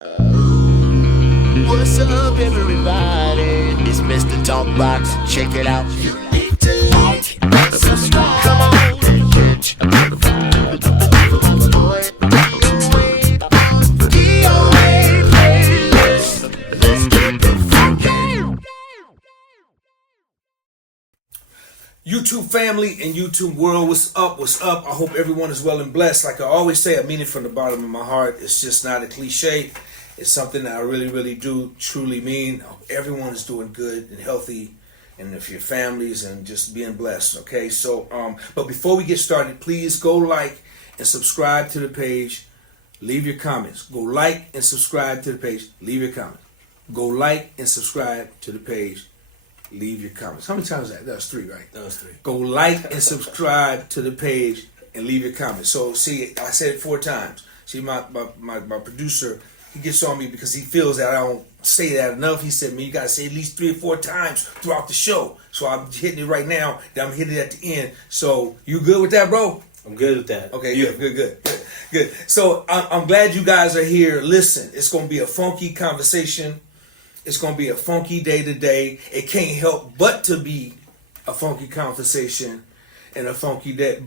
What's up, everybody? It's Mr. Talkbox. Check it out. You need to like and subscribe. Come on and catch a motherfucker. Boy, DOA playlist. Let's get the funky. YouTube family and YouTube world, what's up? What's up? I hope everyone is well and blessed. Like I always say, I mean it from the bottom of my heart. It's just not a cliche. It's something that I really do truly mean. I hope everyone is doing good and healthy, and if your families and just being blessed. Okay, so but before we get started, please go like and subscribe to the page. Leave your comments. Go like and subscribe to the page. Leave your comments. Go like and subscribe to the page. Leave your comments. How many times was that? That was 3, right? That was 3. Go like and subscribe to the page and leave your comments. So see, I said it 4 times. See, my producer, he gets on me because he feels that I don't say that enough. He said, man, you got to say at least 3 or 4 times throughout the show. So I'm hitting it right now. Then I'm hitting it at the end. So you good with that, bro? I'm good with that. Okay, good. So I'm glad you guys are here. Listen, it's going to be a funky conversation. It's going to be a funky day today. It can't help but to be a funky conversation and a funky day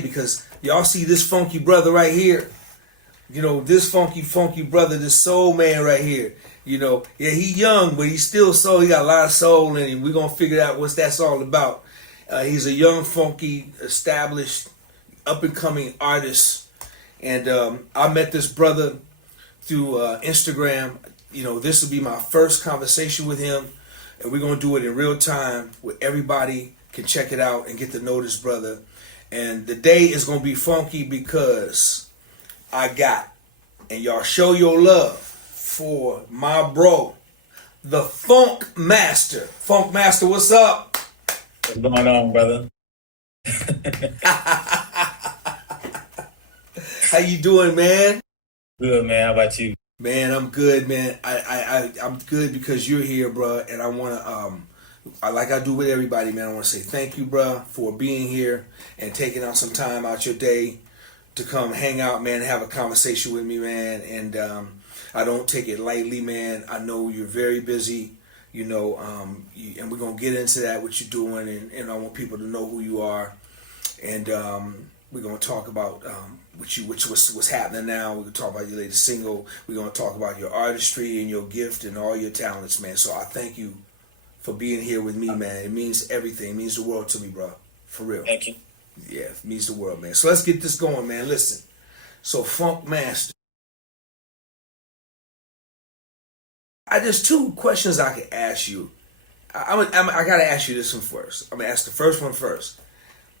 because y'all see this funky brother right here. You know, this funky brother, this soul man right here. You know, yeah, he young, but he's still soul. He got a lot of soul in him. We're going to figure out what that's all about. He's a young, funky, established, up-and-coming artist. And I met this brother through Instagram. You know, this will be my first conversation with him, and we're going to do it in real time where everybody can check it out and get to know this brother. And the day is going to be funky because I got, and y'all show your love for my bro, the Funkmaster. Funkmaster, what's up? What's going on, brother? How you doing, man? Good, man. How about you? Man, I'm good, man. I'm good because you're here, bro. And I want to, like I do with everybody, man, I want to say thank you, bro, for being here and taking out some time out your day to come hang out, man, and have a conversation with me, man. And I don't take it lightly, man. I know you're very busy, you know, and we're going to get into that, what you're doing, and I want people to know who you are. And we're going to talk about what's happening now. We're going to talk about your latest single. We're going to talk about your artistry and your gift and all your talents, man. So I thank you for being here with me, man. It means everything. It means the world to me, bro. For real. Thank you. Yeah, it means the world, man. So let's get this going, man. Listen. So Funkmaster. There's 2 questions I can ask you. I got to ask you this one first. I'm going to ask the first one first.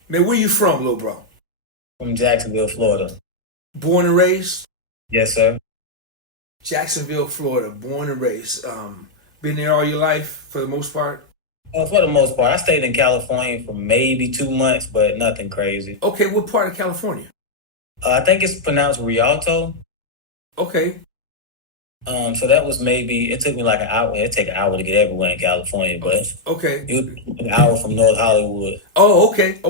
Man, where you from, little bro? From Jacksonville, Florida. Born and raised? Yes, sir. Jacksonville, Florida. Born and raised. Been there all your life for the most part? For the most part, I stayed in California for maybe 2 months, but nothing crazy. Okay, what part of California? I think it's pronounced Rialto. Okay. So that was maybe, it took me like an hour. It take an hour to get everywhere in California, but okay, it was an hour from North Hollywood. Oh, okay,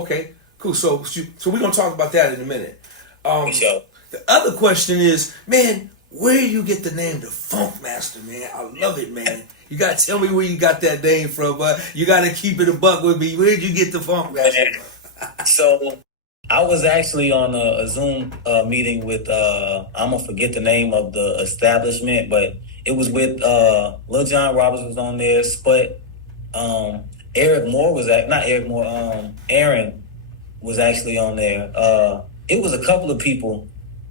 cool. So we're gonna talk about that in a minute. Sure. The other question is, man, where do you get the name the Funkmaster, man? I love it, man. You gotta tell me where you got that name from, but you gotta keep it a buck with me. Where did you get the Funkmaster from? So I was actually on a Zoom meeting with, I'm going to forget the name of the establishment, but it was with Lil John Roberts was on there, Sput. Eric Moore was, not Eric Moore, Aaron was actually on there. It was a couple of people,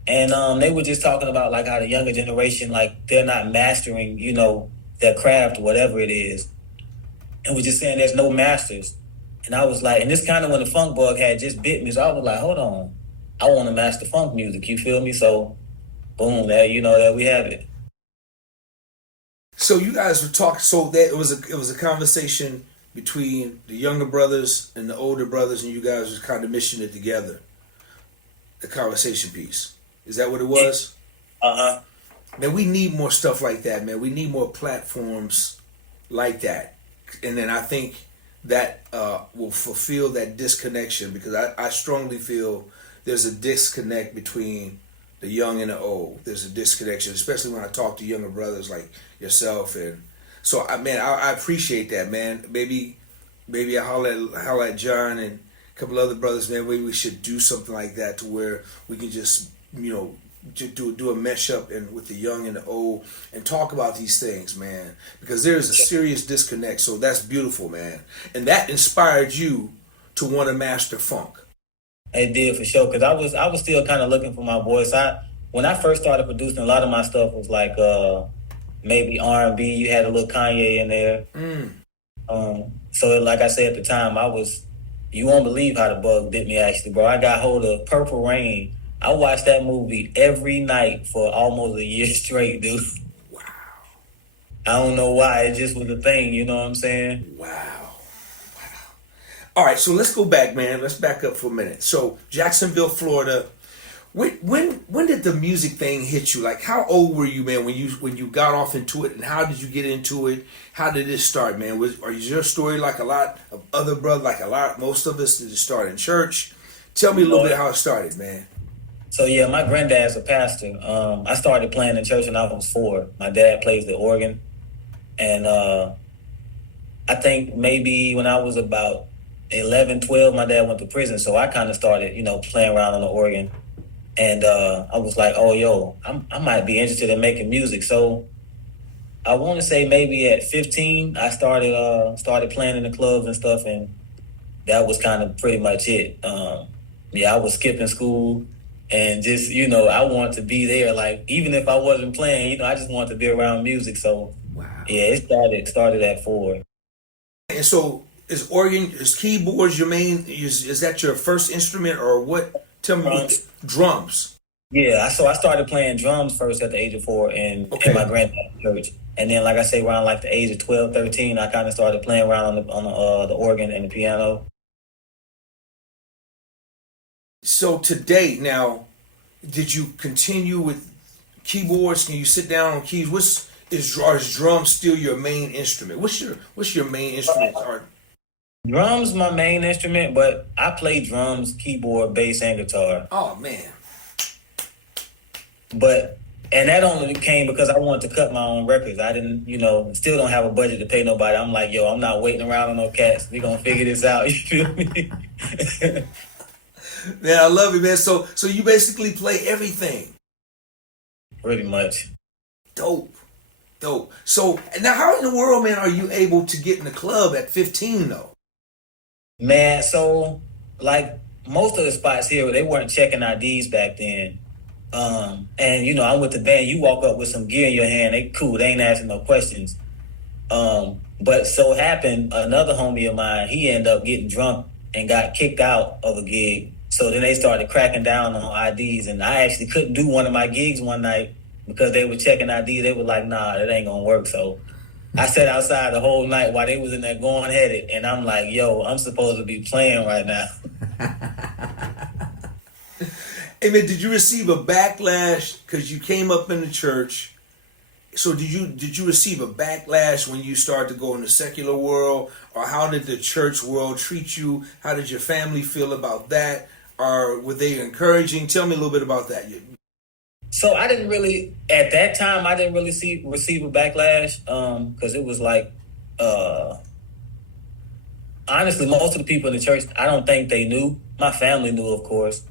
and they were just talking about like how the younger generation, like they're not mastering, you know, their craft or whatever it is. And we're just saying there's no masters. And I was like, and this kind of when the funk bug had just bit me, so I was like, hold on, I want to master funk music. You feel me? So, boom, there we have it. So you guys were talking. So that it was a conversation between the younger brothers and the older brothers, and you guys was kind of mishing it together. The conversation piece. Is that what it was? Man, we need more stuff like that, man. We need more platforms like that, and then I think that will fulfill that disconnection, because I strongly feel there's a disconnect between the young and the old. There's a disconnection, especially when I talk to younger brothers like yourself. And so, I appreciate that, man. Maybe I holler at John and a couple other brothers, man. Maybe we should do something like that to where we can just, do a mesh up and with the young and the old and talk about these things, man. Because there's a serious disconnect. So that's beautiful, man. And that inspired you to want to master funk. It did for sure, because I was still kind of looking for my voice. When I first started producing, a lot of my stuff was like maybe R&B. You had a little Kanye in there. So like I said at the time, you won't believe how the bug bit me actually, bro. I got hold of Purple Rain. I watched that movie every night for almost a year straight, dude. Wow. I don't know why. It just was a thing, you know what I'm saying? Wow. All right, so let's go back, man. Let's back up for a minute. So Jacksonville, Florida. When did the music thing hit you? Like, how old were you, man, when you got off into it, and how did you get into it? How did it start, man? Was your story like a lot of other brothers, most of us, did it start in church? Tell me a little bit how it started, man. So yeah, my granddad's a pastor. I started playing in church when I was 4. My dad plays the organ, and I think maybe when I was about 11, 12, my dad went to prison, so I kind of started, playing around on the organ. And I was like, oh, yo, I might be interested in making music. So I want to say maybe at 15, I started playing in the clubs and stuff, and that was kind of pretty much it. I was skipping school and just, I wanted to be there. Like, even if I wasn't playing, I just wanted to be around music. So, wow. Yeah, it started at 4. And so is keyboards your main, is that your first instrument or what? Tell me. Drums. Yeah, so I started playing drums first at the age of 4 in my granddad's church. And then, like I say, around like the age of 12, 13, I kind of started playing around on the organ and the piano. So today, now, did you continue with keyboards? Can you sit down on keys? Is drums still your main instrument? What's your main instrument? Drums my main instrument, but I play drums, keyboard, bass, and guitar. Oh, man. And that only came because I wanted to cut my own records. I didn't, still don't have a budget to pay nobody. I'm like, yo, I'm not waiting around on no cats. We gonna figure this out. You feel me? Man, I love it, man. So you basically play everything. Pretty much. Dope. So now, how in the world, man, are you able to get in the club at 15, though? Man, so like most of the spots here, they weren't checking IDs back then. And I'm with the band. You walk up with some gear in your hand, they cool. They ain't asking no questions. But so happened, another homie of mine, he ended up getting drunk and got kicked out of a gig. So then they started cracking down on IDs, and I actually couldn't do one of my gigs one night because they were checking ID. They were like, nah, that ain't gonna work. So I sat outside the whole night while they was in there going headed, and I'm like, yo, I'm supposed to be playing right now. Hey, man, did you receive a backlash because you came up in the church? So did you receive a backlash when you started to go in the secular world, or how did the church world treat you? How did your family feel about that? Or were they encouraging? Tell me a little bit about that. So I didn't really, at that time, I didn't really receive a backlash because it was like, honestly, most of the people in the church, I don't think they knew. My family knew, of course.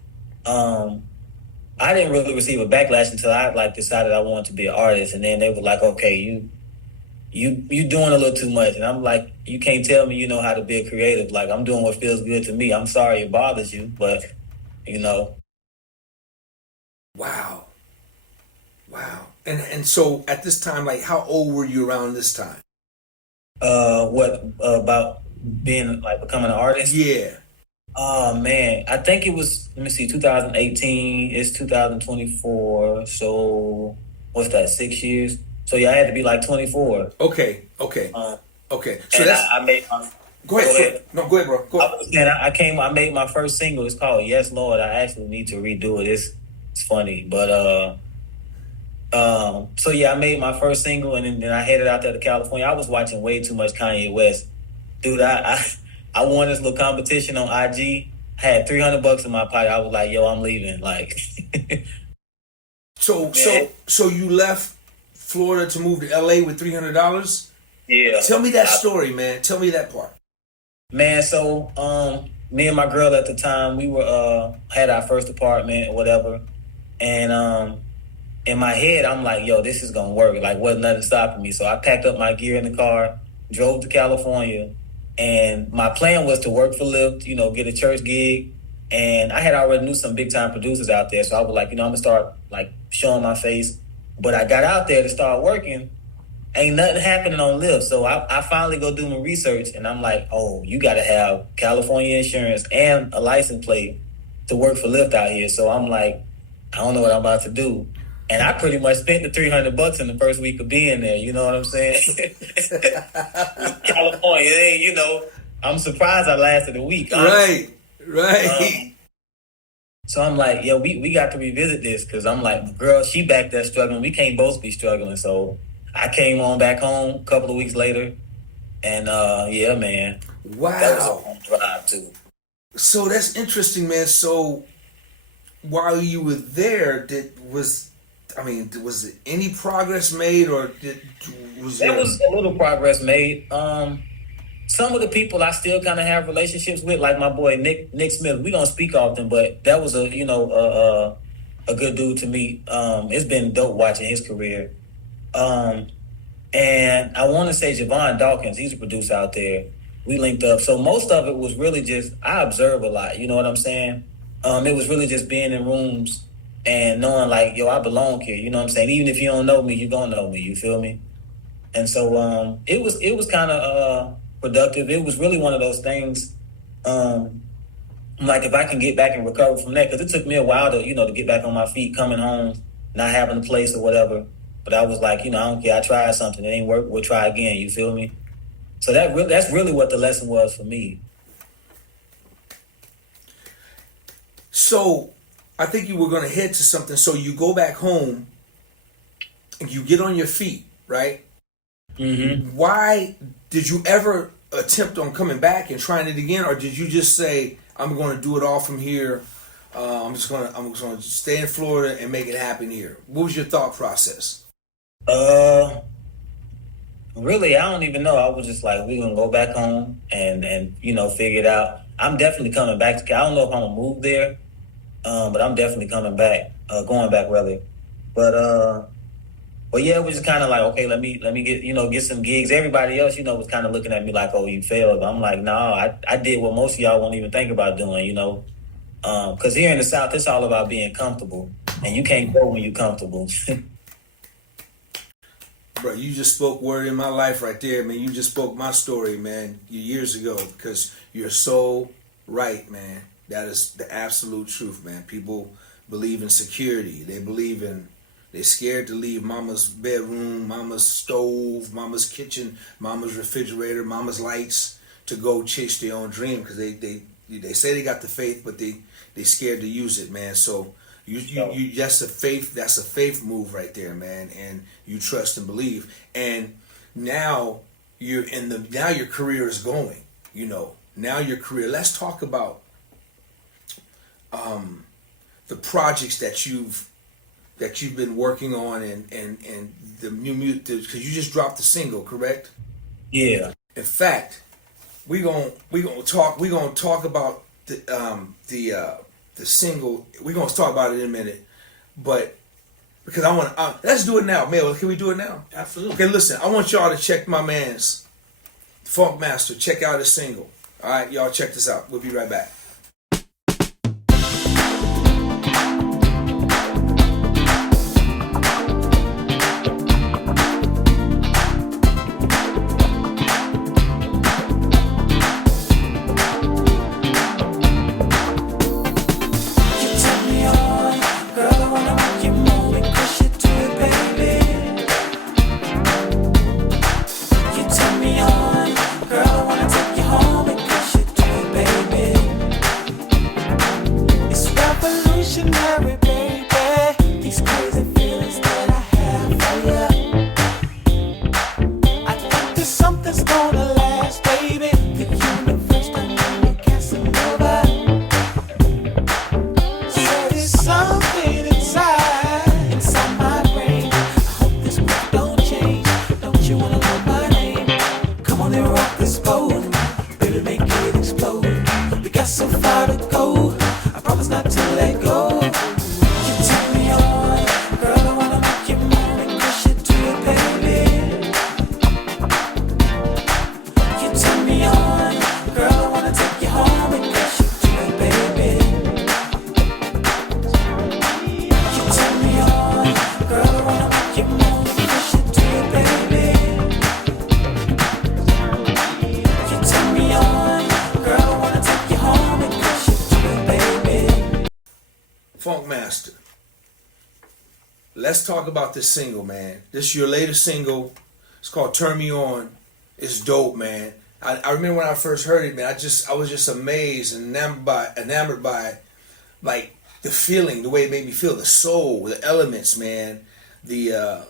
I didn't really receive a backlash until I decided I wanted to be an artist, and then they were like, "Okay, you doing a little too much," and I'm like, "You can't tell me you know how to be a creative. Like, I'm doing what feels good to me. I'm sorry it bothers you, but Wow. And so at this time, like, how old were you around this time? What about being becoming an artist? Yeah. Oh man, I think it was. Let me see, 2018. It's 2024. So what's that? 6 years. So yeah, I had to be like 24. Okay. So that's. I made my. Go ahead. No, go ahead, bro. Go ahead. I made my first single. It's called "Yes, Lord." I actually need to redo it. It's funny, but so yeah, I made my first single, and then I headed out there to California. I was watching way too much Kanye West, dude. I won this little competition on IG. I had $300 in my pocket. I was like, yo, I'm leaving. Like, So you left Florida to move to LA with $300? Yeah. Tell me that story, man. Tell me that part. Man, so me and my girl at the time, we were had our first apartment or whatever, and in my head, I'm like, yo, this is gonna work. Like, wasn't nothing stopping me. So I packed up my gear in the car, drove to California, and my plan was to work for Lyft, get a church gig. And I had already knew some big time producers out there, so I was like, I'm gonna start like showing my face. But I got out there to start working. Ain't nothing happening on Lyft. So I finally go do my research, and I'm like, oh, you got to have California insurance and a license plate to work for Lyft out here. So I'm like, I don't know what I'm about to do. And I pretty much spent the $300 in the first week of being there. You know what I'm saying? California, I'm surprised I lasted a week. Honestly. Right. So I'm like, yo, we got to revisit this, because I'm like, girl, she back there struggling. We can't both be struggling. So I came on back home a couple of weeks later, and yeah, man. Wow. That was a home drive too. So that's interesting, man. So while you were there, was there any progress made, or there was a little progress made. Some of the people I still kind of have relationships with, like my boy Nick Smith. We don't speak often, but that was a good dude to meet. It's been dope watching his career. And I want to say Javon Dawkins, he's a producer out there. We linked up. So most of it was really just, I observe a lot, you know what I'm saying? It was really just being in rooms and knowing like, yo, I belong here, you know what I'm saying? Even if you don't know me, you're going to know me, you feel me? And so it was kind of productive. It was really one of those things, like if I can get back and recover from that, because it took me a while to, to get back on my feet, coming home, not having a place or whatever. But I was like, I don't care. I tried something. It ain't work. We'll try again. You feel me? So that's really what the lesson was for me. So I think you were going to head to something. So you go back home and you get on your feet, right? Mm-hmm. Why did you ever attempt on coming back and trying it again, or did you just say, I'm going to do it all from here? I'm just going to stay in Florida and make it happen here. What was your thought process? Really, I don't even know. I was just like, we're gonna go back home and figure it out. I'm definitely coming back to. I don't know if I'm gonna move there, but I'm definitely coming back. Going back rather. But yeah, it was just kind of like, okay, let me get some gigs. Everybody else, was kind of looking at me like, oh, you failed. I'm like, no, I did what most of y'all won't even think about doing. Because here in the South, it's all about being comfortable, and you can't go when you're comfortable. Bro, you just spoke word in my life right there, man. You just spoke my story, man, years ago, because you're so right, man. That is the absolute truth, man. People believe in security. They're scared to leave mama's bedroom, mama's stove, mama's kitchen, mama's refrigerator, mama's lights to go chase their own dream, because they say they got the faith, but they scared to use it, man. So you that's a faith move right there, man, and you trust and believe. And now your career is going, now your career. Let's talk about the projects that you've been working on, and the new music, because you just dropped the single, correct? Yeah. In fact, we're gonna talk about the single. We're gonna talk about it in a minute, but because I want to, let's do it now. Mel, can we do it now? Absolutely. Okay, listen, I want y'all to check my man's Funkmaster. Check out his single. All right, y'all, check this out. We'll be right back. let's talk about this single, man. This is your latest single. It's called "Turn Me On." It's dope, man. I remember when I first heard it, man. I was just amazed and enamored by like the feeling, the way it made me feel, the soul, the elements, man, the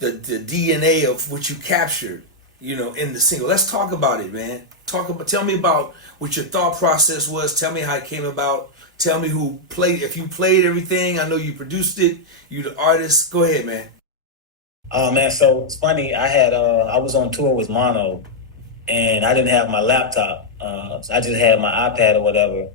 DNA of what you captured, in the single. Let's talk about it, man. Tell me about what your thought process was. Tell me how it came about. Tell me who played. If you played everything, I know you produced it. You the artist. Go ahead, man. Oh man, so it's funny. I was on tour with Mono, and I didn't have my laptop. So I just had my iPad or whatever.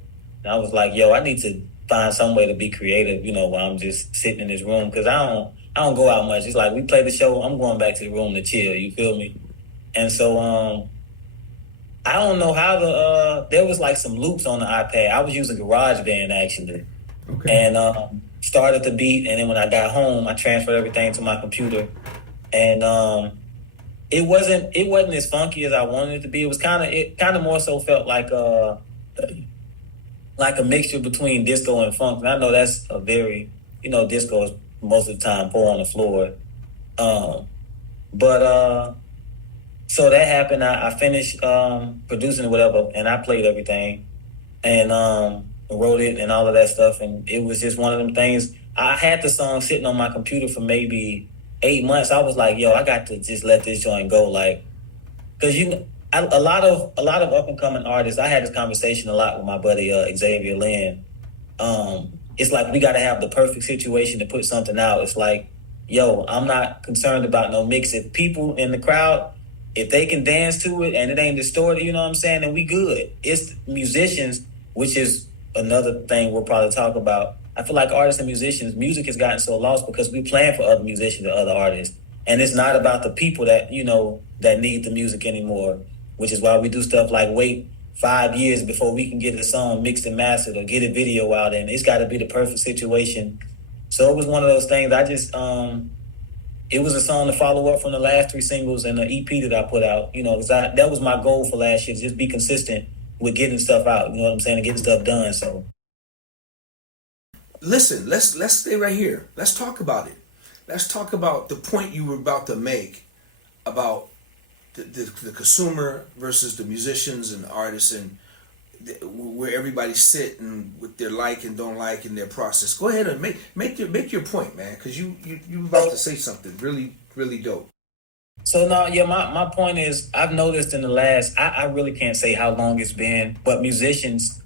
And I was like, yo, I need to find some way to be creative, while I'm just sitting in this room, because I don't go out much. It's like we play the show, I'm going back to the room to chill. You feel me? And so I don't know how there was like some loops on the iPad. I was using GarageBand actually, and started the beat. And then when I got home, I transferred everything to my computer, and it wasn't as funky as I wanted it to be. It kind of more so felt like a mixture between disco and funk. And I know that's a very, disco is most of the time pour on the floor. But so that happened. I finished producing or whatever, and I played everything and wrote it and all of that stuff. And it was just one of them things. I had the song sitting on my computer for maybe 8 months. I was like, yo, I got to just let this joint go. Like, because a lot of up and coming artists. I had this conversation a lot with my buddy Xavier Lynn. It's like we got to have the perfect situation to put something out. It's like, yo, I'm not concerned about no mix. If people in the crowd, if they can dance to it and it ain't distorted, you know what I'm saying, then we good. It's musicians, which is another thing we'll probably talk about. I feel like artists and musicians, music has gotten so lost because we plan for other musicians and other artists. And it's not about the people that, that need the music anymore, which is why we do stuff like wait 5 years before we can get a song mixed and mastered or get a video out. And it's got to be the perfect situation. So it was one of those things. I just, it was a song to follow up from the last 3 singles and the EP that I put out, because that was my goal for last year, to just be consistent with getting stuff out, you know what I'm saying, and getting stuff done. So listen, let's stay right here. Let's talk about it. Let's talk about the point you were about to make about the consumer versus the musicians and the artists, and where everybody sit and with their like and don't like in their process. Go ahead and make your point, man, because you about to say something really, really dope. So now, yeah, my point is, I've noticed in the last, I really can't say how long it's been, but musicians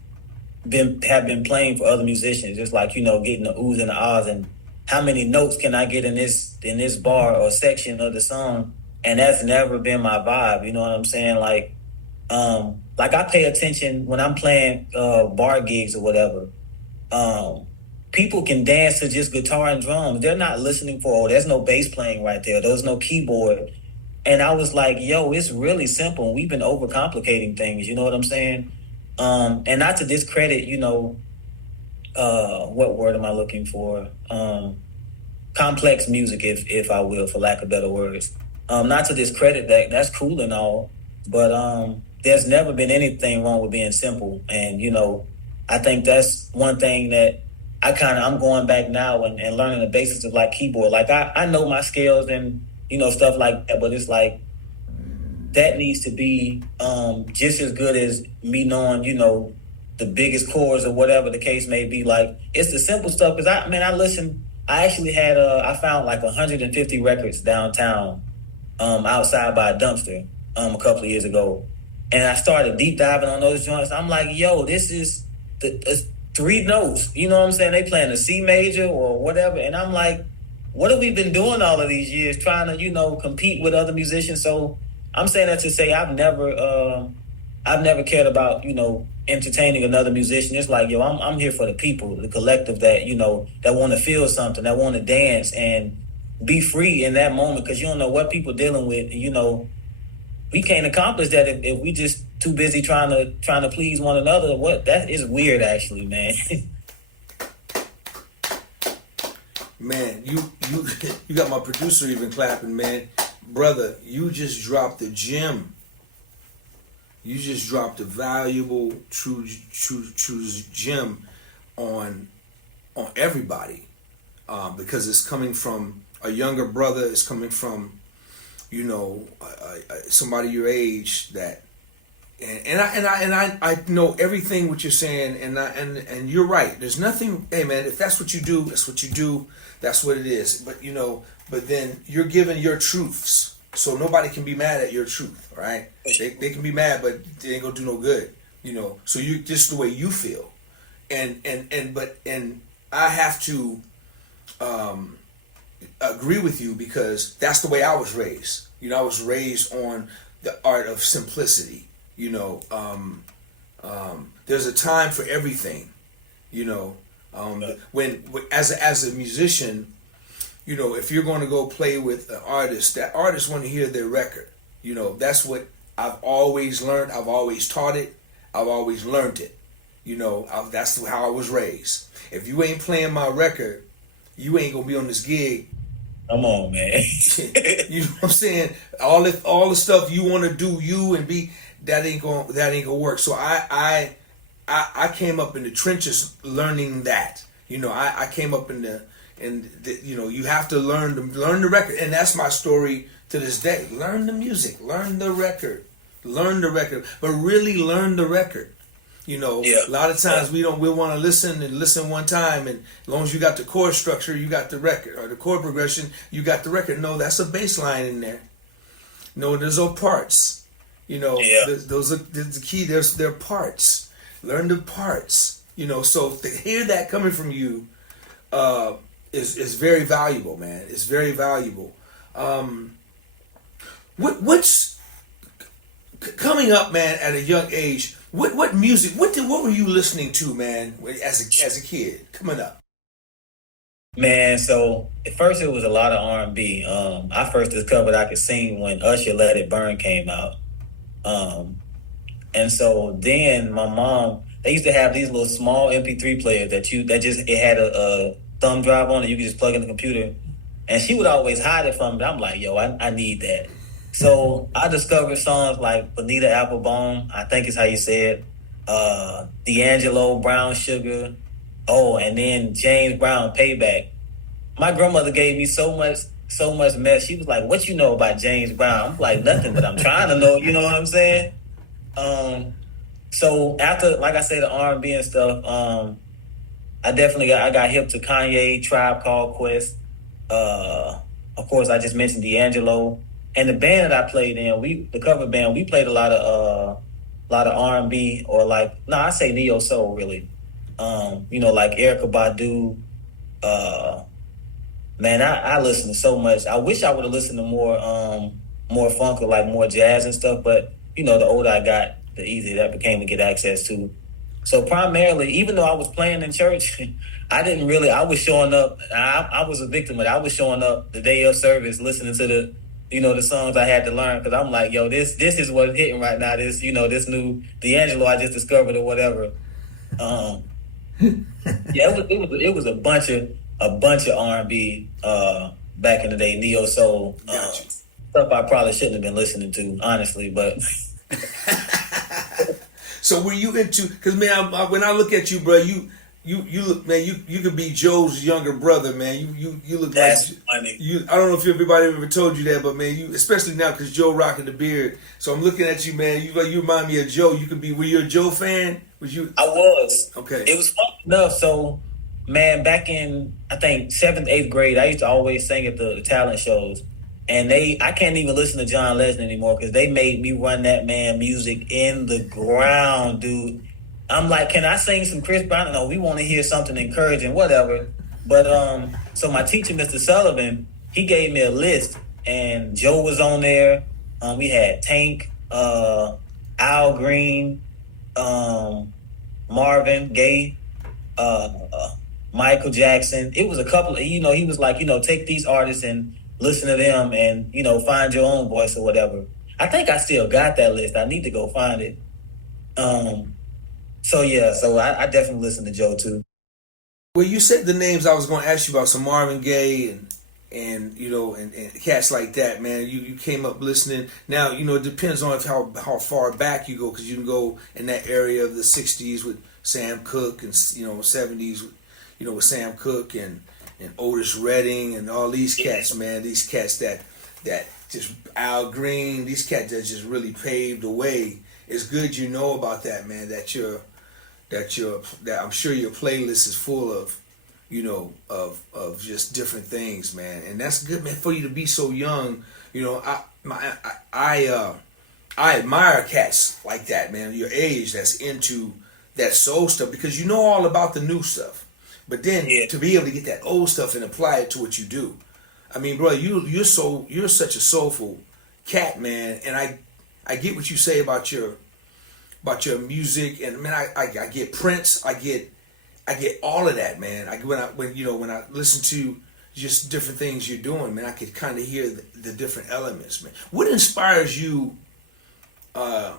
have been playing for other musicians, just like, getting the oohs and the ahs and how many notes can I get in this bar or section of the song. And that's never been my vibe. You know what I'm saying? Like I pay attention when I'm playing bar gigs or whatever. People can dance to just guitar and drums. They're not listening for, there's no bass playing right there. There's no keyboard. And I was like, yo, it's really simple. We've been overcomplicating things. You know what I'm saying? And not to discredit, what word am I looking for? Complex music, if I will, for lack of better words. Not to discredit that, that's cool and all, but there's never been anything wrong with being simple. And, I think that's one thing that I'm going back now and learning the basics of like keyboard. Like I know my scales and, stuff like that, but it's like, that needs to be just as good as me knowing, the biggest chords or whatever the case may be. Like, it's the simple stuff. Because I actually had, I found like 150 records downtown outside by a dumpster a couple of years ago. And I started deep diving on those joints. I'm like, yo, this is the 3 notes. You know what I'm saying? They playing a C major or whatever. And I'm like, what have we been doing all of these years trying to, compete with other musicians? So I'm saying that to say I've never cared about, entertaining another musician. It's like, yo, I'm here for the people, the collective that, that want to feel something, that want to dance and be free in that moment, because you don't know what people dealing with. And, we can't accomplish that if we just too busy trying to please one another. That is weird, actually, man. Man, you got my producer even clapping, man. Brother, you just dropped a gem. You just dropped a valuable, true gem on everybody. because it's coming from a younger brother. It's coming from, somebody your age that, and I know everything what you're saying, and you're right. There's nothing. Hey man, if that's what you do, that's what you do. That's what it is. But then you're giving your truths, so nobody can be mad at your truth, right? They can be mad, but they ain't gonna do no good, So you just the way you feel, and I have to agree with you because that's the way I was raised. I was raised on the art of simplicity. There's a time for everything. When as a musician, if you're going to go play with an artist, that artist want to hear their record. That's what I've always learned. I've always taught it. I've always learned it. That's how I was raised. If you ain't playing my record, you ain't gonna be on this gig. Come on, man. You know what I'm saying? All the stuff you want to do, you and be that ain't gonna work. So I came up in the trenches learning that. I came up in you have to learn the record, and that's my story to this day. Learn the music, learn the record, but really learn the record. A lot of times we want to listen one time, and as long as you got the chord structure, you got the record, or the chord progression, you got the record. No, that's a bass line in there. No, there's no parts. Those are the key. They're parts. Learn the parts. So to hear that coming from you is very valuable, man. It's very valuable. What's coming up, man? At a young age. What music? What were you listening to, man? As a kid coming up. Man, so at first it was a lot of R&B. I first discovered I could sing when Usher "Let It Burn" came out. And so then my mom, they used to have these little small MP3 players it had a thumb drive on it. You could just plug in the computer, and she would always hide it from me. I'm like, yo, I need that. So I discovered songs like Bonita Applebone, I think is how you say it, D'Angelo, Brown Sugar, and then James Brown, Payback. My grandmother gave me so much mess. She was like, what you know about James Brown? I'm like, nothing, but I'm trying to know, you know what I'm saying? So after, like I said, the R&B and stuff, I got hip to Kanye, Tribe Called Quest. Of course, I just mentioned D'Angelo. And the band that I played in, the cover band, we played a lot of R&B I say neo soul really. Like Erykah Badu. Man, I listen to so much. I wish I would have listened to more funk or like more jazz and stuff. But the older I got, the easier that became to get access to. So primarily, even though I was playing in church, I was showing up. I was a victim of it. I was showing up the day of service, listening to the songs I had to learn, because I'm like, yo, this is what's hitting right now. This new D'Angelo I just discovered or whatever. It was a bunch of R&B back in the day, neo soul stuff I probably shouldn't have been listening to, honestly, but. So were you into? Because man, when I look at you, bro, you look, man, you could be Joe's younger brother, man. You look That's like funny. I don't know if everybody ever told you that, but man, you, especially now because Joe rocking the beard. So I'm looking at you, man. You remind me of Joe. Were you a Joe fan? Was you? I was. Okay. It was fun enough. So, man, back in I think 7th, 8th grade, I used to always sing at the talent shows. And I can't even listen to John Legend anymore because they made me run that man music in the ground, dude. I'm like, can I sing some Chris Brown? No, we want to hear something encouraging, whatever. But so my teacher, Mr. Sullivan, he gave me a list, and Joe was on there. We had Tank, Al Green, Marvin Gaye, Michael Jackson. It was a couple. He was like, take these artists and listen to them and, find your own voice or whatever. I think I still got that list. I need to go find it. So I definitely listen to Joe too. Well, you said the names I was going to ask you about, some Marvin Gaye and cats like that, man. You came up listening. Now, it depends on how far back you go, because you can go in that area of the 60s with Sam Cooke and, 70s, with Sam Cooke and and Otis Redding and all these cats, man. These cats that just Al Green, these cats that just really paved the way. It's good you know about that, man. That I'm sure your playlist is full of, of just different things, man. And that's good, man, for you to be so young. I admire cats like that, man. Your age that's into that soul stuff because you know all about the new stuff. But then to be able to get that old stuff and apply it to what you do. I mean, bro, you're such a soulful cat, man. And I get what you say about your music, and man, I get Prince, I get all of that, man. When I listen to just different things you're doing, man, I could kind of hear the different elements, man. What inspires you to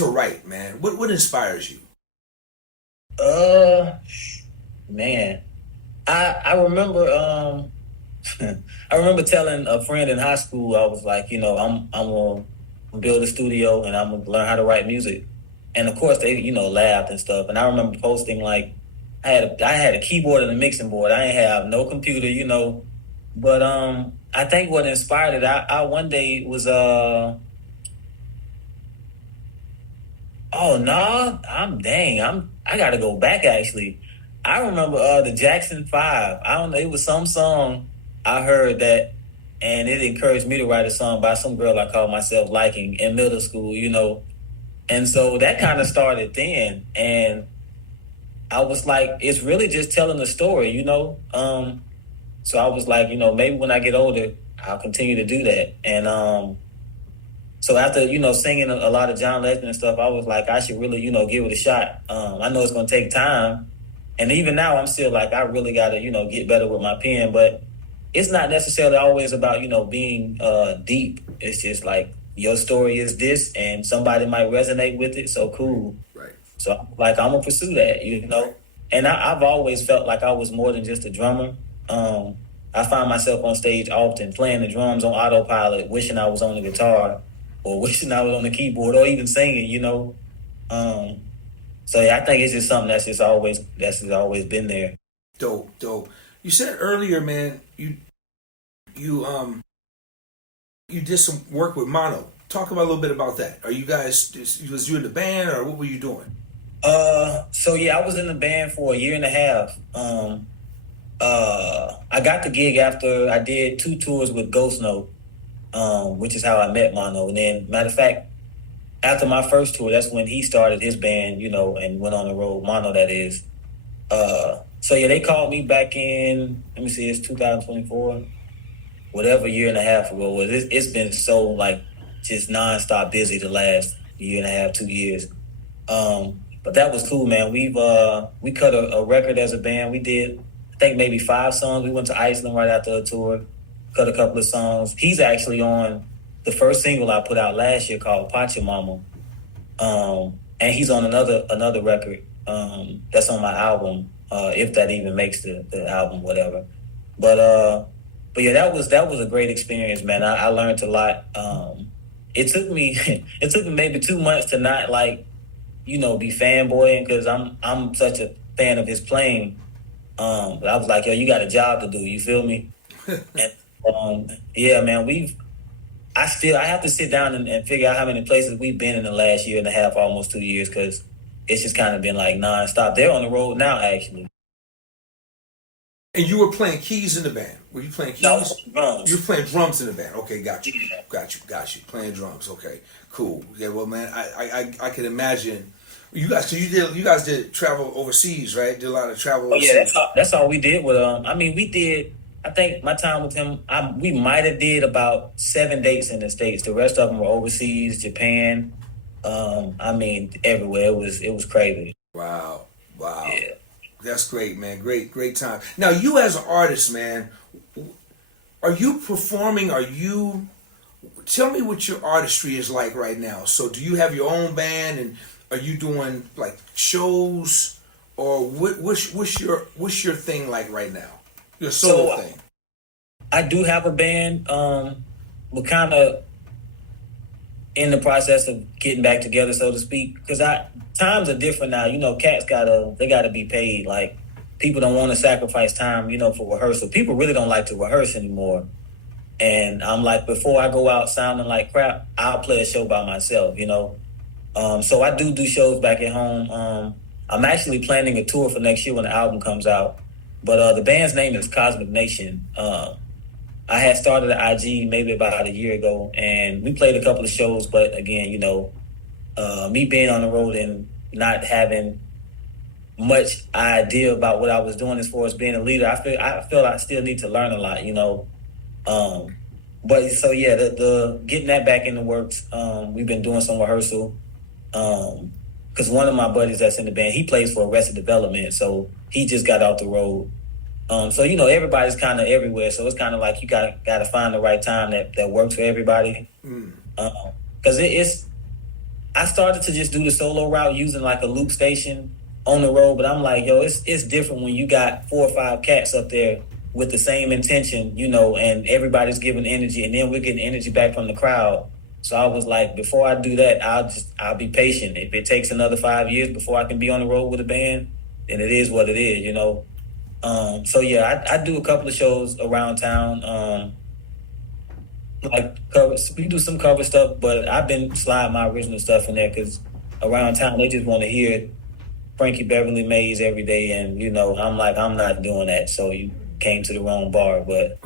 write, man? What inspires you? Man, I remember I remember telling a friend in high school, I was like, I'm gonna build a studio and I'm gonna learn how to write music. And of course they, laughed and stuff. And I remember posting like I had a keyboard and a mixing board. I didn't have no computer, But I think what inspired it, I one day was oh no, I gotta go back actually. I remember the Jackson 5. I don't know, it was some song I heard that, and it encouraged me to write a song by some girl I called myself liking in middle school, And so that kind of started then. And I was like, it's really just telling a story, So I was like, maybe when I get older, I'll continue to do that. And so after, singing a lot of John Legend and stuff, I was like, I should really, give it a shot. I know it's going to take time. And even now, I'm still like, I really got to, get better with my pen. But it's not necessarily always about, being deep. It's just like, your story is this, and somebody might resonate with it, so cool. Right. So, like, I'm going to pursue that, And I've always felt like I was more than just a drummer. I find myself on stage often playing the drums on autopilot, wishing I was on the guitar or wishing I was on the keyboard or even singing, So, yeah, I think it's just something that's just always been there. Dope. You said earlier, man, you did some work with Mono. Talk about a little bit about that. Are you guys, was you in the band or what were you doing? So yeah, I was in the band for a year and a half. I got the gig after I did 2 tours with Ghost Note, which is how I met Mono. And then, matter of fact, after my first tour, that's when he started his band, and went on the road, Mono that is. So yeah, they called me back in, let me see, it's 2024. Whatever year and a half ago was. It's been so like just nonstop busy the last year and a half, 2 years. But that was cool, man. We cut a record as a band. We did, I think, maybe 5 songs. We went to Iceland right after a tour, cut a couple of songs. He's actually on the first single I put out last year called Pachamama. And he's on another record that's on my album, if that even makes the album, whatever. But yeah, that was a great experience, man. I learned a lot. It took me maybe 2 months to not be fanboying because I'm such a fan of his playing. But I was like, yo, you got a job to do. You feel me? And yeah, man, I have to sit down and figure out how many places we've been in the last year and a half, almost 2 years, because it's just kind of been like nonstop. They're on the road now, actually. And you were playing keys in the band. Were you playing keys? No, drums. You were playing drums in the band. Okay, got you. Yeah. Got you. Playing drums. Okay, cool. Yeah, well, man, I can imagine. You guys did travel overseas, right? Did a lot of travel overseas. Oh yeah, that's all we did with we did. I think my time with him, we might have did about 7 dates in the States. The rest of them were overseas, Japan. Everywhere. It was crazy. Wow. Yeah. That's great, man. Great time. Now, you as an artist, man, are you performing? Tell me what your artistry is like right now. So do you have your own band and are you doing like shows or what's your thing like right now? Your solo thing. I do have a band. We're kind of in the process of getting back together, so to speak, because times are different now. Cats gotta be paid. Like people don't want to sacrifice time, for rehearsal. People really don't like to rehearse anymore. And I'm like, before I go out sounding like crap, I'll play a show by myself. So I do shows back at home. I'm actually planning a tour for next year when the album comes out. But the band's name is Cosmic Nation. I had started an IG maybe about a year ago, and we played a couple of shows. But again, me being on the road and not having much idea about what I was doing as far as being a leader, I feel I still need to learn a lot. But so yeah, the getting that back in the works. We've been doing some rehearsal. Because one of my buddies that's in the band, he plays for Arrested Development, so he just got off the road. So everybody's kind of everywhere, so it's kind of like you got to find the right time that works for everybody. Because I started to just do the solo route using like a loop station on the road, but I'm like, it's different when you got 4 or 5 cats up there with the same intention, and everybody's giving energy, and then we're getting energy back from the crowd. So I was like, before I do that, I'll be patient. If it takes another 5 years before I can be on the road with a band, then it is what it is. So yeah, I do a couple of shows around town. We do some cover stuff, but I've been sliding my original stuff in there because around town they just want to hear Frankie Beverly Mays every day, and I'm like, I'm not doing that. So you came to the wrong bar, but.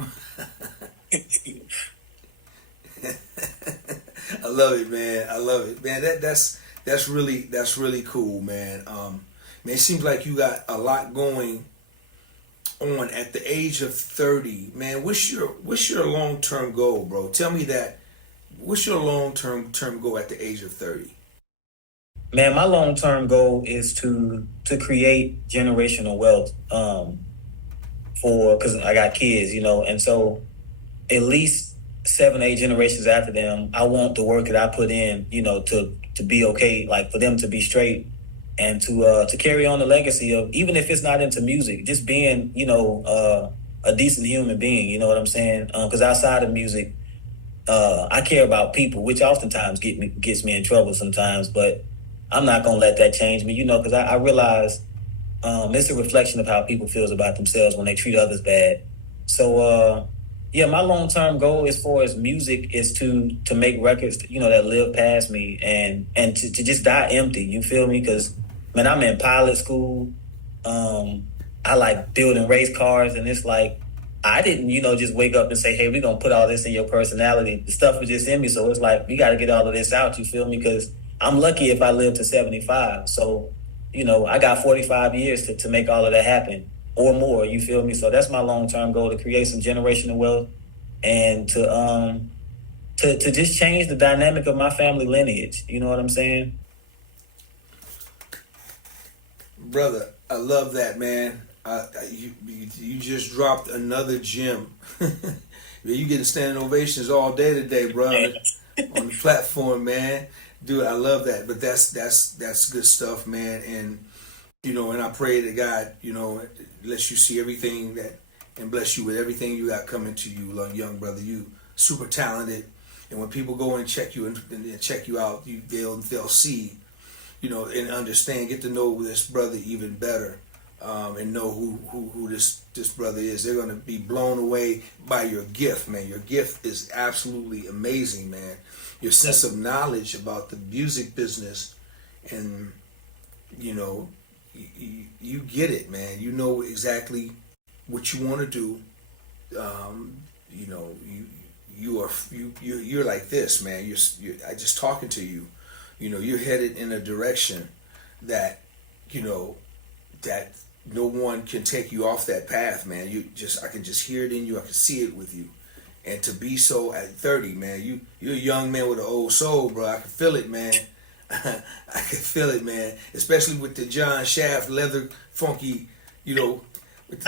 I love it, man. I love it, man. That's really cool, man. Man, it seems like you got a lot going on at the age of 30, man. What's your long-term goal, bro? Tell me that. What's your long-term goal at the age of 30? Man, my long-term goal is to create generational wealth. Because I got kids, and so at least 7, 8 generations after them, I want the work that I put in, to be okay, like for them to be straight, and to carry on the legacy of, even if it's not into music, just being, a decent human being. You know what I'm saying? Because outside of music, I care about people, which oftentimes gets me in trouble sometimes. But I'm not gonna let that change me, because I realize it's a reflection of how people feels about themselves when they treat others bad. So. Yeah, my long-term goal as far as music is to make records, that live past me and to just die empty. You feel me? Because, man, I'm in pilot school. I like building race cars, and it's like I didn't, just wake up and say, hey, we're going to put all this in your personality. The stuff was just in me, so it's like we got to get all of this out, you feel me? Because I'm lucky if I live to 75. So, I got 45 years to make all of that happen. Or more, you feel me? So that's my long-term goal, to create some generational wealth and to just change the dynamic of my family lineage. You know what I'm saying? Brother, I love that, man. You just dropped another gem. You getting standing ovations all day today, brother, on the platform, man. Dude, I love that. But that's good stuff, man. And and I pray that God, lets you see everything and bless you with everything you got coming to you, young brother. You super talented, and when people go and check you and check you out, they'll see, and understand, get to know this brother even better, and know who this brother is. They're gonna be blown away by your gift, man. Your gift is absolutely amazing, man. Your sense of knowledge about the music business, and you get it, man. You know exactly what you want to do. You're like this, man. I just talking to you. You're headed in a direction that that no one can take you off that path, man. I can just hear it in you. I can see it with you. And to be so at 30, man, you're a young man with an old soul, bro. I can feel it, man. I can feel it, man. Especially with the John Shaft leather funky, with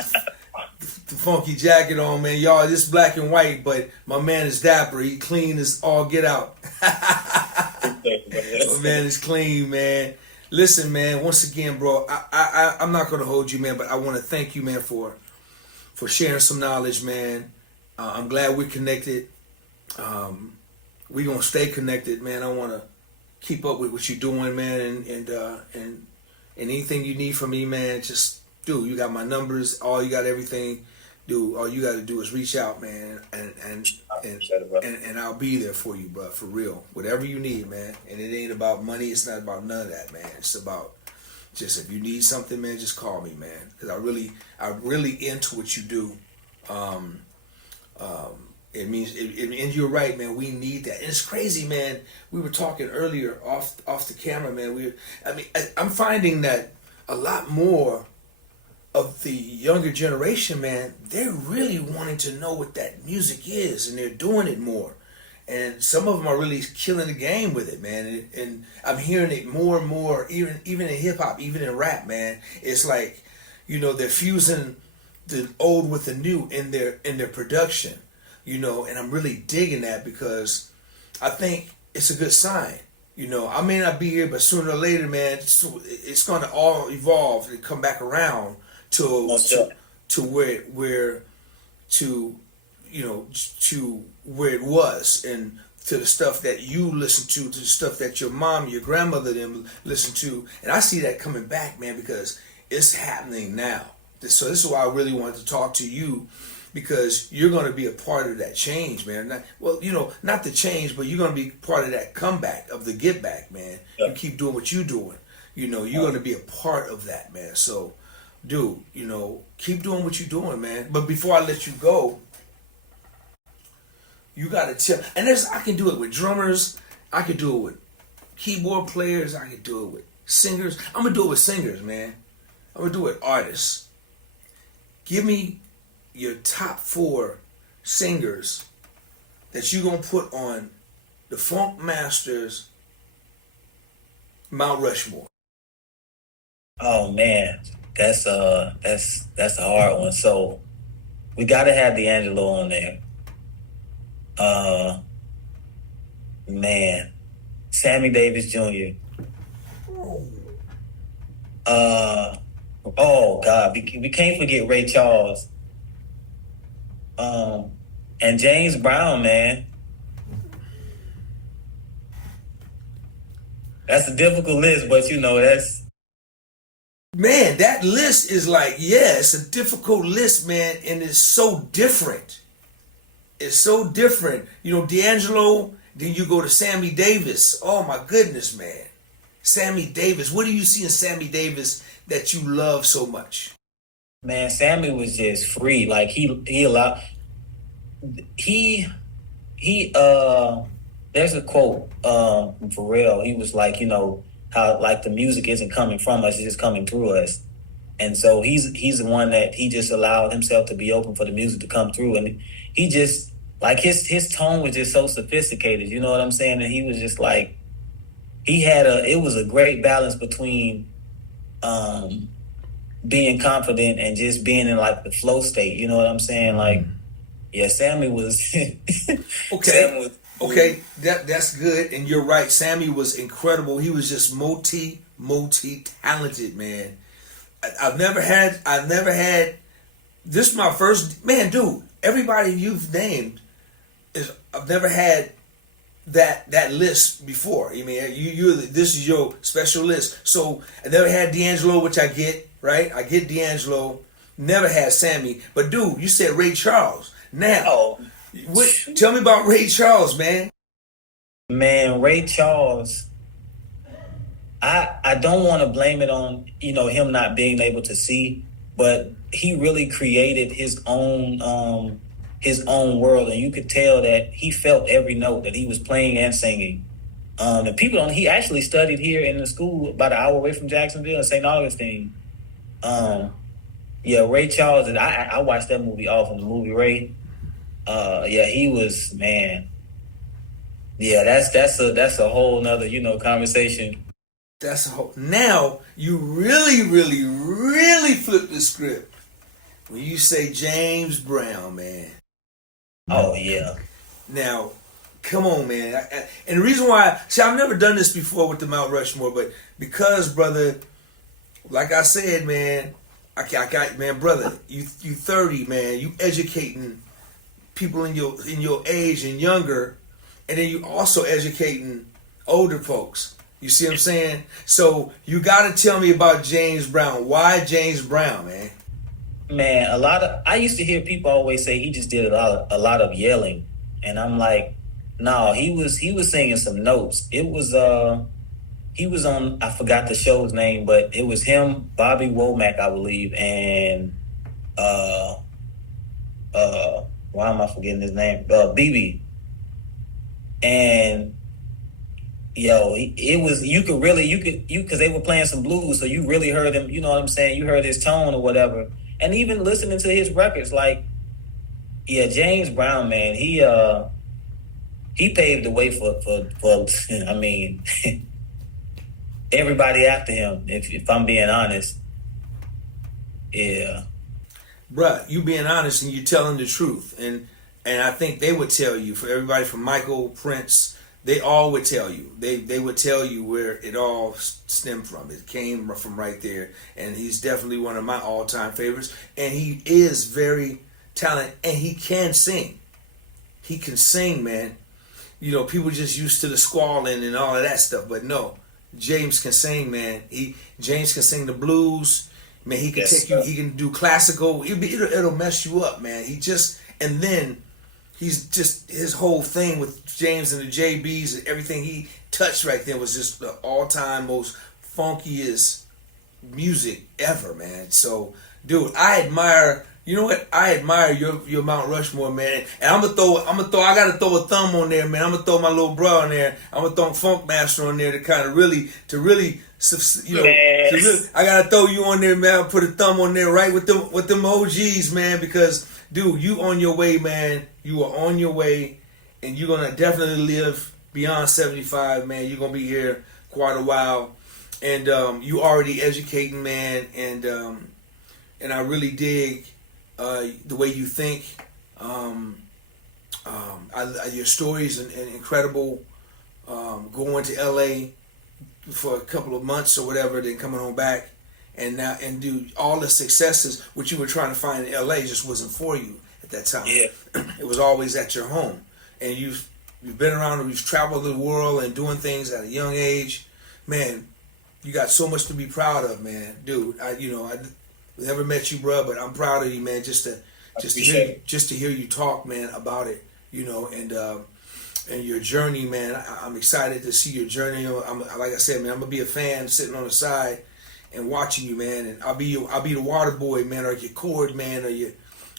the funky jacket on, man. Y'all, this black and white, but my man is dapper. He clean as all get out. My man is clean, man. Listen, man, once again, bro, I'm not going to hold you, man, but I want to thank you, man, for sharing some knowledge, man. I'm glad we're connected. We're going to stay connected, man. I want to keep up with what you're doing, man, and anything you need from me, man, just dude, you got my numbers. You got everything. Dude, all you got to do is reach out, man, and I'll be there for you, bro, for real. Whatever you need, man. And it ain't about money. It's not about none of that, man. It's about just if you need something, man, just call me, man. Because I'm really into what you do. It means, and you're right, man. We need that. And it's crazy, man. We were talking earlier off the camera, man. I'm finding that a lot more of the younger generation, man, they're really wanting to know what that music is, and they're doing it more. And some of them are really killing the game with it, man. And I'm hearing it more and more, even in hip hop, even in rap, man. It's like, they're fusing the old with the new in their production, and I'm really digging that because I think it's a good sign. I may not be here, but sooner or later, man, it's going to all evolve and come back around to where it was, and to the stuff that you listen to the stuff that your mom, your grandmother them listen to, and I see that coming back, man, because it's happening now. So this is why I really wanted to talk to you, because you're going to be a part of that change, man. Not the change, but you're going to be part of that comeback, of the get back, man. Yeah. You keep doing what you're doing. You're going to be a part of that, man. So, dude, keep doing what you're doing, man. But before I let you go, you got to tell. And I can do it with drummers. I can do it with keyboard players. I can do it with singers. I'm going to do it with singers, man. I'm going to do it with artists. Give me your top 4 singers that you're going to put on the Funkmaster's Mount Rushmore. Oh man, that's a hard one. So we got to have D'Angelo on there. Man, Sammy Davis Jr. Oh God, we can't forget Ray Charles. And James Brown, man. That's a difficult list, but that's... Man, that list is like, it's a difficult list, man, and it's so different. It's so different. D'Angelo, then you go to Sammy Davis. Oh my goodness, man. Sammy Davis. What do you see in Sammy Davis that you love so much? Man, Sammy was just free. Like he allowed... There's a quote from Pharrell. He was like, how like the music isn't coming from us, it's just coming through us. And so he's the one that he just allowed himself to be open for the music to come through. And he just, like, his tone was just so sophisticated, you know what I'm saying? And he was just like, it was a great balance between being confident and just being in like the flow state, you know what I'm saying? Like, yeah, Sammy was okay. Okay, that's good, and you're right. Sammy was incredible. He was just multi talented, man. I've never had. This is my first, man, dude. Everybody you've named I've never had that list before. I mean, this is your special list. So I never had D'Angelo, which I get, right? I get D'Angelo. Never had Sammy, but dude, you said Ray Charles. Now, tell me about Ray Charles, man. Man, Ray Charles, I don't want to blame it on, him not being able to see, but he really created his own world, and you could tell that he felt every note that he was playing and singing. And he actually studied here in the school about an hour away from Jacksonville in St. Augustine. Yeah, Ray Charles, and I watched that movie often, the movie Ray. He was, man. Yeah, that's a whole nother, conversation. Now you really, really, really flip the script when you say James Brown, man. Oh yeah. Now, come on, man. And the reason why, I've never done this before with the Mount Rushmore, but because, brother, like I said, man, I got, man, brother, you 30, man. You educating people in your age and younger, and then you also educating older folks. You see what I'm saying? So you got to tell me about James Brown. Why James Brown, man? Man, I used to hear people always say he just did a lot of yelling, and I'm like, no, he was singing some notes. He was on, I forgot the show's name, but it was him, Bobby Womack, I believe, and why am I forgetting his name? BB. And yo, it was, because they were playing some blues, so you really heard him. You know what I'm saying? You heard his tone or whatever, and even listening to his records, like, yeah, James Brown, man, he paved the way for I mean, everybody after him. If I'm being honest, yeah. Bruh, you being honest and you telling the truth. And I think they would tell you, for everybody from Michael, Prince, they all would tell you. They would tell you where it all stemmed from. It came from right there. And he's definitely one of my all-time favorites. And he is very talented. And he can sing. He can sing, man. You know, people just used to the squalling and all of that stuff. But no, James can sing, man. James can sing the blues. Man, he can take you. He can do classical. It'll mess you up, man. And then he's just, his whole thing with James and the JBs and everything he touched right there was just the all-time most funkiest music ever, man. So, dude, I admire. You know what? I admire your Mount Rushmore, man. And I gotta throw a thumb on there, man. I'm gonna throw my little bro on there. I'm gonna throw Funkmaster on there to really, I gotta throw you on there, man. I'll put a thumb on there right with them OGs, man. Because, dude, you on your way, man. You are on your way, and you're gonna definitely live beyond 75, man. You're gonna be here quite a while, and you already educating, man. And I really dig the way you think. Your stories and incredible. Going to LA for a couple of months or whatever, then coming on back, and do all the successes which you were trying to find in LA just wasn't for you at that time. Yeah. It was always at your home, and you've been around, you've traveled the world and doing things at a young age, man. You got so much to be proud of, man, dude. I never met you, bro, but I'm proud of you, man. Just to hear you talk, man, about it, and your journey, man. I'm excited to see your journey. Like I said, man, I'm gonna be a fan sitting on the side and watching you, man. And I'll be the water boy, man, or your cord, man, or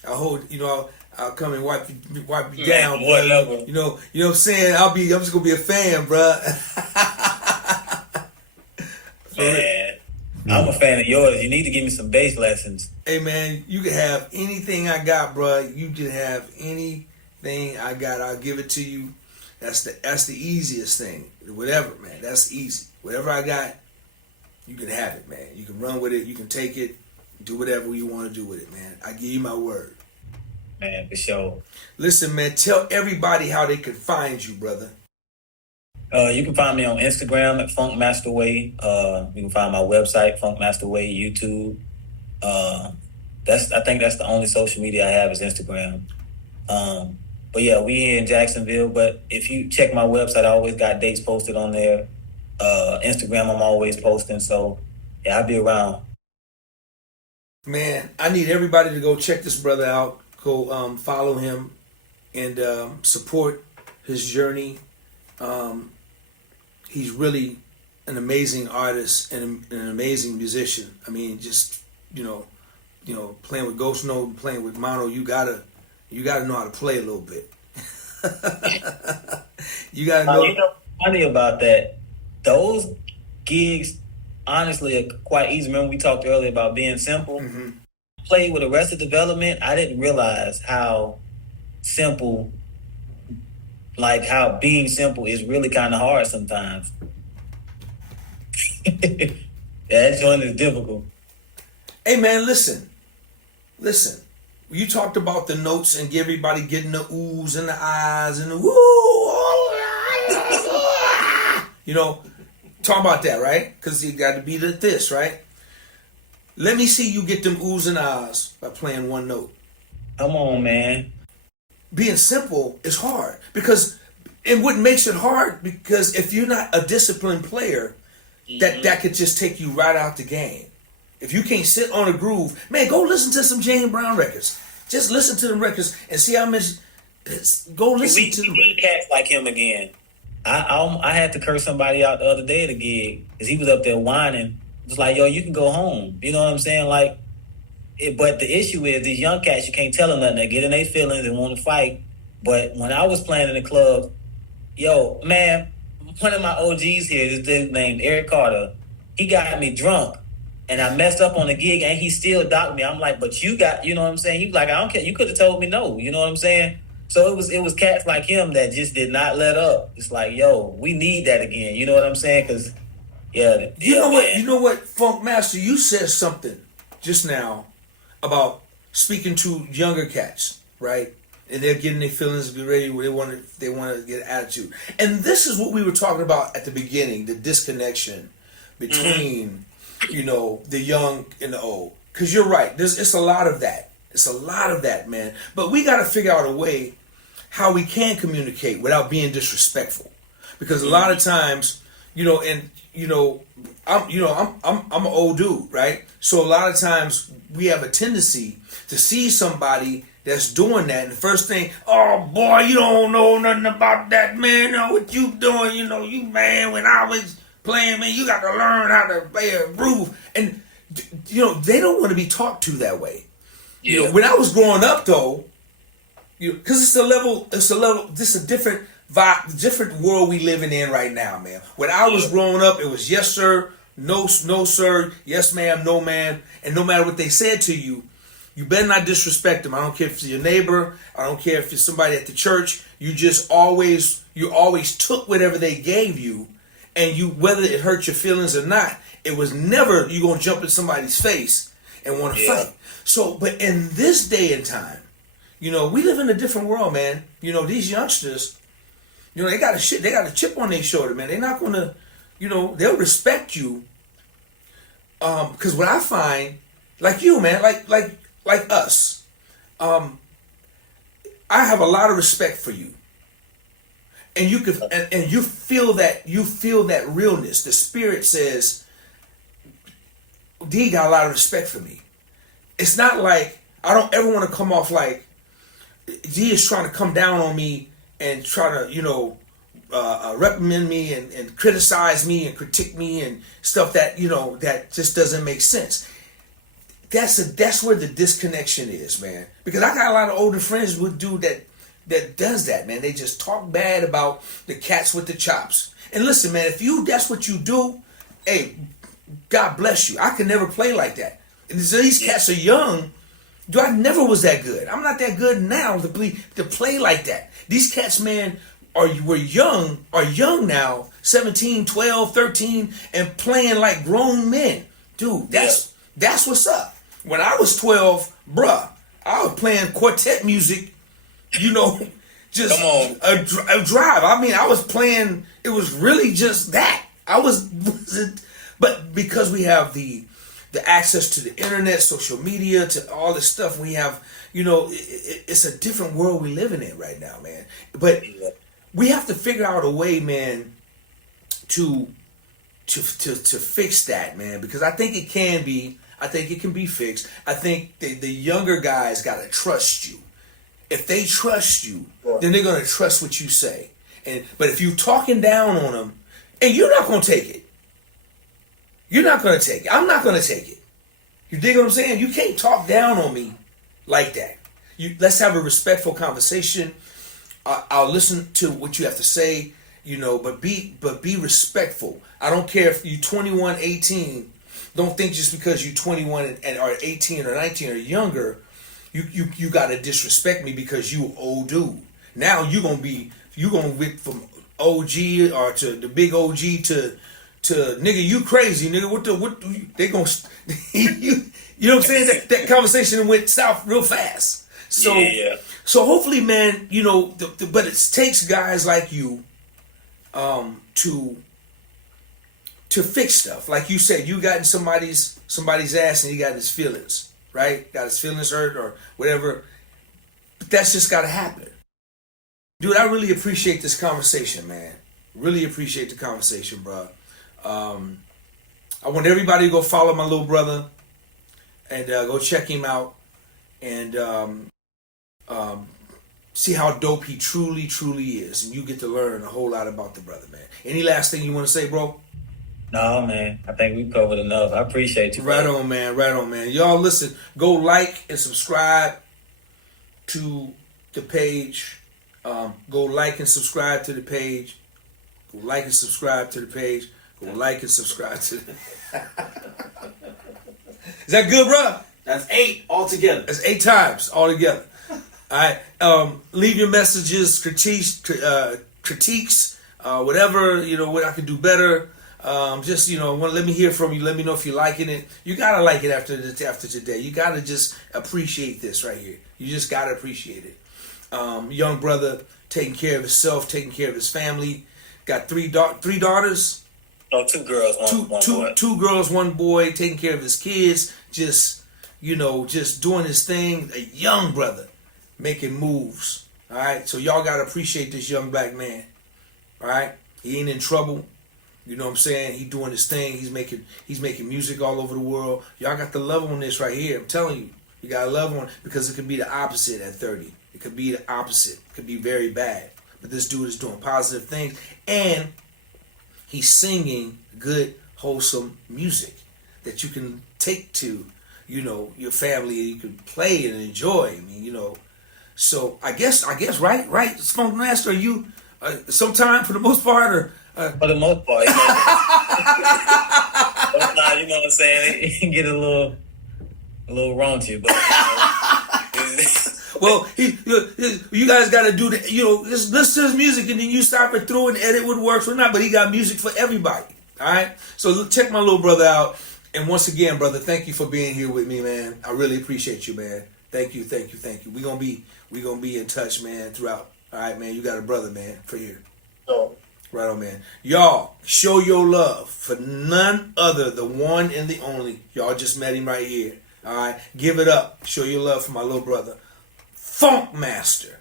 I'll come and wipe you down, bro. You know what I'm saying? I'm just gonna be a fan, bro. Man, I'm a fan of yours. You need to give me some bass lessons. Hey, man, you can have anything I got, bro. You can have anything I got. I'll give it to you. That's the easiest thing. Whatever, man. That's easy. Whatever I got, you can have it, man. You can run with it. You can take it. Do whatever you want to do with it, man. I give you my word. Man, for sure. Listen, man, tell everybody how they can find you, brother. You can find me on Instagram at Funkmaster Way. You can find my website, Funkmaster Way, YouTube. I think that's the only social media I have is Instagram. But yeah, we here in Jacksonville. But if you check my website, I always got dates posted on there. Instagram, I'm always posting. So yeah, I'll be around. Man, I need everybody to go check this brother out. Go follow him and support his journey. He's really an amazing artist and an amazing musician. I mean, just playing with Ghost Note, playing with Mono, you gotta know how to play a little bit. You gotta know. Funny about that, those gigs honestly are quite easy. Remember we talked earlier about being simple. Mm-hmm. Played with Arrested Development. I didn't realize how simple. Like how being simple is really kind of hard sometimes. That joint is difficult. Hey, man, listen. You talked about the notes and everybody getting the oohs and the ahs and the woo. Talk about that, right? Because you got to be this, right? Let me see you get them oohs and ahs by playing one note. Come on, man. Being simple is hard because And what makes it hard, because if you're not a disciplined player, that could just take you right out the game. If you can't sit on a groove, man, go listen to some James Brown records. Just listen to them records and see how much. Go listen to them. We need cats like him again. I had to curse somebody out the other day at a gig because he was up there whining. It was like, yo, you can go home. You know what I'm saying? Like, but the issue is these young cats, you can't tell them nothing. They get in their feelings and want to fight. But when I was playing in the club, yo, man, one of my OGs here, this dude named Eric Carter, he got me drunk. And I messed up on the gig, and he still docked me. I'm like, but you got, you know what I'm saying? He was like, I don't care. You could have told me no. You know what I'm saying? So it was cats like him that just did not let up. It's like, yo, we need that again. You know what I'm saying? Because, yeah. You know what, Funkmaster, you said something just now about speaking to younger cats, right? And they're getting their feelings, be ready. They want to get attitude. And this is what we were talking about at the beginning: the disconnection between, the young and the old. Because you're right. It's a lot of that. It's a lot of that, man. But we got to figure out a way how we can communicate without being disrespectful. Because a lot of times, I'm an old dude, right? So a lot of times we have a tendency to see somebody that's doing that, and the first thing, oh boy, you don't know nothing about that, man. Know what you doing? You man, when I was playing, man, you got to learn how to play a groove. And they don't want to be talked to that way. Yeah. When I was growing up, though, because it's a different vibe, different world we living in right now, man. When I was growing up, it was yes sir, no sir, yes ma'am, no ma'am, and no matter what they said to you, you better not disrespect them. I don't care if it's your neighbor, I don't care if it's somebody at the church. You always took whatever they gave you, and whether it hurt your feelings or not, it was never you gonna jump in somebody's face and want to fight. So, but in this day and time, we live in a different world, man. These youngsters, they got a chip on their shoulder, man. They're not gonna, they'll respect you. Because what I find, like you, man, like us, I have a lot of respect for you, and you could, and you feel that realness. The spirit says, D got a lot of respect for me. It's not like I don't ever want to come off like D is trying to come down on me and try to, reprimand me and criticize me and critique me and stuff that, that just doesn't make sense. That's where the disconnection is, man. Because I got a lot of older friends with dude that does that, man. They just talk bad about the cats with the chops. And listen, man, if that's what you do, hey, God bless you. I could never play like that. And these cats are young. I never was that good. I'm not that good now to play like that. These cats, man, are young now, 17, 12, 13, and playing like grown men. Dude, that's what's up. When I was 12, bruh, I was playing quartet music, just a drive. I mean, I was playing, it was really just that. But because we have the access to the internet, social media, to all this stuff, we have, it's a different world we're living in right now, man. But we have to figure out a way, man, to fix that, man, because I think it can be fixed. I think the younger guys got to trust you. If they trust you, then they're going to trust what you say. But if you talking down on them, and you're not going to take it. You're not going to take it. I'm not going to take it. You dig what I'm saying? You can't talk down on me like that. Let's have a respectful conversation. I'll listen to what you have to say, but be respectful. I don't care if you're 21, 18. Don't think just because you're 21 and or 18 or 19 or younger, you got to disrespect me because you old dude. Now you're going to from OG or to the big OG to nigga, you crazy, nigga. What they gonna you know what I'm saying? That conversation went south real fast. So so hopefully, man, but it takes guys like you to fix stuff. Like you said, you got in somebody's ass and he got his feelings, right? Got his feelings hurt or whatever. But that's just gotta happen. Dude, I really appreciate this conversation, man. Really appreciate the conversation, bro. I want everybody to go follow my little brother and go check him out and see how dope he truly, truly is. And you get to learn a whole lot about the brother, man. Any last thing you want to say, bro? No, man. I think we covered enough. I appreciate you. Right on, man. Right on, man. Y'all listen. Go like and subscribe to the page. Go like and subscribe to the page. Go like and subscribe to the page. Go like and subscribe to the... Is that good, bro? That's 8 altogether. That's 8 times altogether. All right. Leave your messages, critiques, whatever, what I could do better. Just, let me hear from you. Let me know if you're liking it. You got to like it after today. You got to just appreciate this right here. You just got to appreciate it. Young brother taking care of himself, taking care of his family. Got three daughters. No, 2 girls, one boy. 2 girls, 1 boy, taking care of his kids. Just, just doing his thing. A young brother making moves. All right. So y'all got to appreciate this young black man. All right. He ain't in trouble. You know what I'm saying? He doing his thing. He's making music all over the world. Y'all got the love on this right here. I'm telling you. You got to love on it because it could be the opposite at 30. It could be the opposite. It could be very bad. But this dude is doing positive things. And he's singing good, wholesome music that you can take to, your family and you can play and enjoy. I mean, So I guess, right? Funkmaster, are you sometime for the most part or... For the most part, sometimes, you know what I'm saying? It can get a little raunchy, but well, you guys got to do the, just listen to his music and then you stop it through and edit what works or not. But he got music for everybody. All right. So check my little brother out. And once again, brother, thank you for being here with me, man. I really appreciate you, man. Thank you. We gonna be in touch, man, throughout. All right, man. You got a brother, man, for here. So. Right on, man. Y'all, show your love for none other, the one and the only. Y'all just met him right here. All right? Give it up. Show your love for my little brother, Funkmaster.